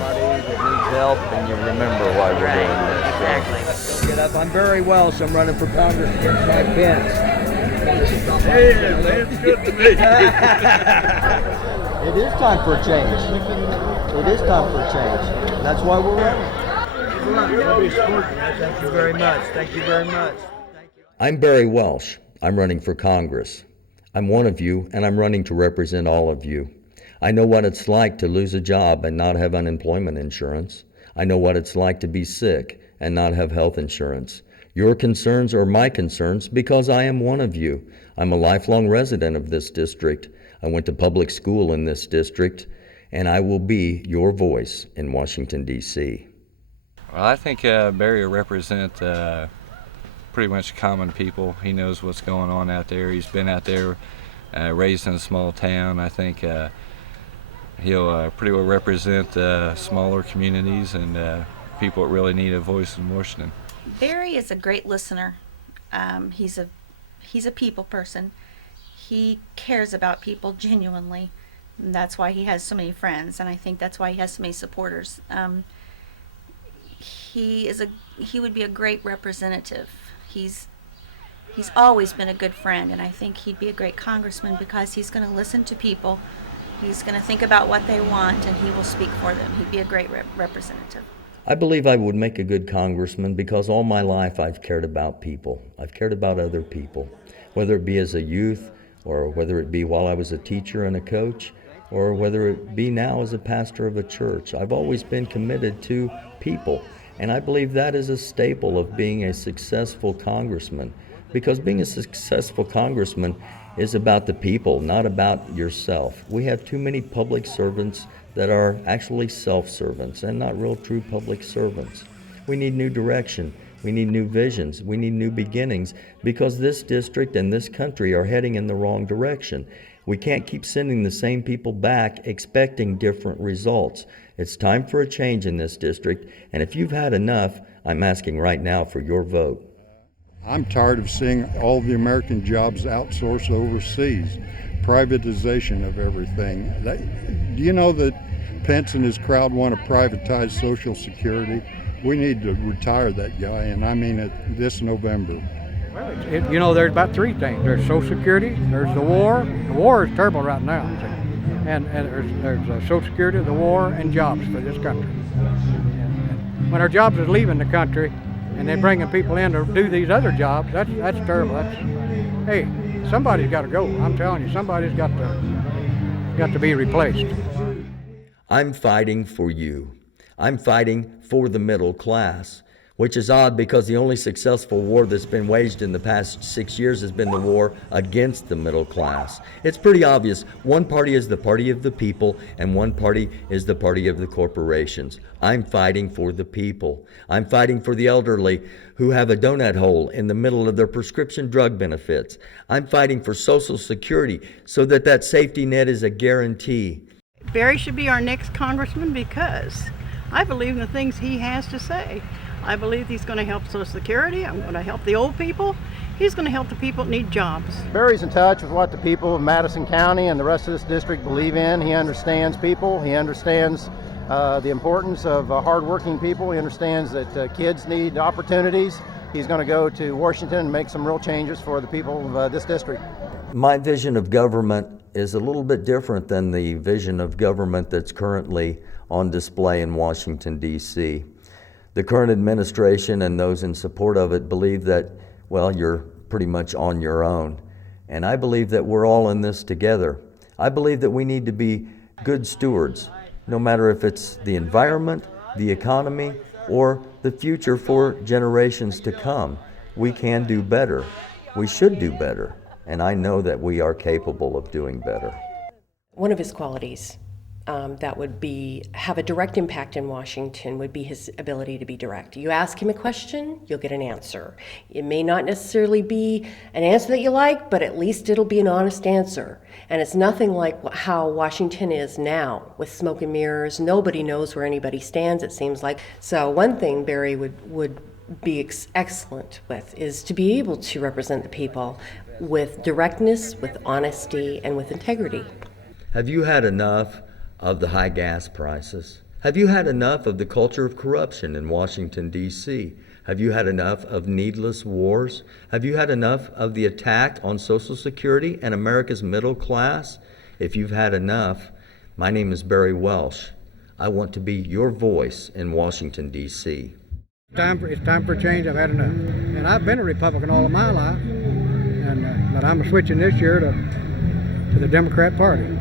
somebody that needs help, and you remember why we're doing this. Exactly. Get up. I'm Barry Welsh. I'm running for Congress against Mike Pence. Hey, it's good to meet you. It is time for a change. It is time for a change. That's why we're running. Thank you very much. Thank you very much. I'm Barry Welsh. I'm running for Congress. I'm one of you, and I'm running to represent all of you. I know what it's like to lose a job and not have unemployment insurance. I know what it's like to be sick and not have health insurance. Your concerns are my concerns because I am one of you. I'm a lifelong resident of this district. I went to public school in this district, and I will be your voice in Washington, D.C. Well, I think Barry will represent pretty much common people. He knows what's going on out there. He's been out there, raised in a small town. I think he'll pretty well represent smaller communities and people that really need a voice in Washington. Barry is a great listener. He's a people person. He cares about people genuinely. And that's why he has so many friends, and I think that's why he has so many supporters. He would be a great representative. He's always been a good friend, and I think he'd be a great congressman because he's going to listen to people. He's going to think about what they want, and he will speak for them. He'd be a great representative. I believe I would make a good congressman because all my life I've cared about people. I've cared about other people, whether it be as a youth or whether it be while I was a teacher and a coach or whether it be now as a pastor of a church. I've always been committed to people, and I believe that is a staple of being a successful congressman, because being a successful congressman is about the people, not about yourself. We have too many public servants that are actually self-servants and not real true public servants. We need new direction. We need new visions. We need new beginnings because this district and this country are heading in the wrong direction. We can't keep sending the same people back expecting different results. It's time for a change in this district, and if you've had enough, I'm asking right now for your vote. I'm tired of seeing all the American jobs outsourced overseas, privatization of everything. Do you know that Pence and his crowd want to privatize Social Security? We need to retire that guy, and I mean it this November. Well, there's about three things. There's Social Security, there's the war. The war is terrible right now. And there's Social Security, the war, and jobs for this country. And when our jobs are leaving the country and they're bringing people in to do these other jobs, that's terrible. Hey, somebody's got to go. I'm telling you, somebody's got to be replaced. I'm fighting for you. I'm fighting for the middle class, which is odd because the only successful war that's been waged in the past 6 years has been the war against the middle class. It's pretty obvious. One party is the party of the people, and one party is the party of the corporations. I'm fighting for the people. I'm fighting for the elderly who have a donut hole in the middle of their prescription drug benefits. I'm fighting for Social Security so that safety net is a guarantee. Barry should be our next congressman because I believe in the things he has to say. I believe he's going to help Social Security. I'm going to help the old people. He's going to help the people that need jobs. Barry's in touch with what the people of Madison County and the rest of this district believe in. He understands people. He understands the importance of hardworking people. He understands that kids need opportunities. He's going to go to Washington and make some real changes for the people of this district. My vision of government is a little bit different than the vision of government that's currently on display in Washington, D.C. The current administration and those in support of it believe that, well, you're pretty much on your own. And I believe that we're all in this together. I believe that we need to be good stewards, no matter if it's the environment, the economy, or the future for generations to come. We can do better. We should do better. And I know that we are capable of doing better. One of his qualities that would have a direct impact in Washington would be his ability to be direct. You ask him a question, you'll get an answer. It may not necessarily be an answer that you like, but at least it'll be an honest answer. And it's nothing like how Washington is now, with smoke and mirrors. Nobody knows where anybody stands, it seems like. So one thing Barry would be excellent with is to be able to represent the people with directness, with honesty, and with integrity. Have you had enough of the high gas prices? Have you had enough of the culture of corruption in Washington, D.C.? Have you had enough of needless wars? Have you had enough of the attack on Social Security and America's middle class? If you've had enough, my name is Barry Welsh. I want to be your voice in Washington, D.C. It's time for a change. I've had enough. And I've been a Republican all of my life, but I'm switching this year to the Democrat Party.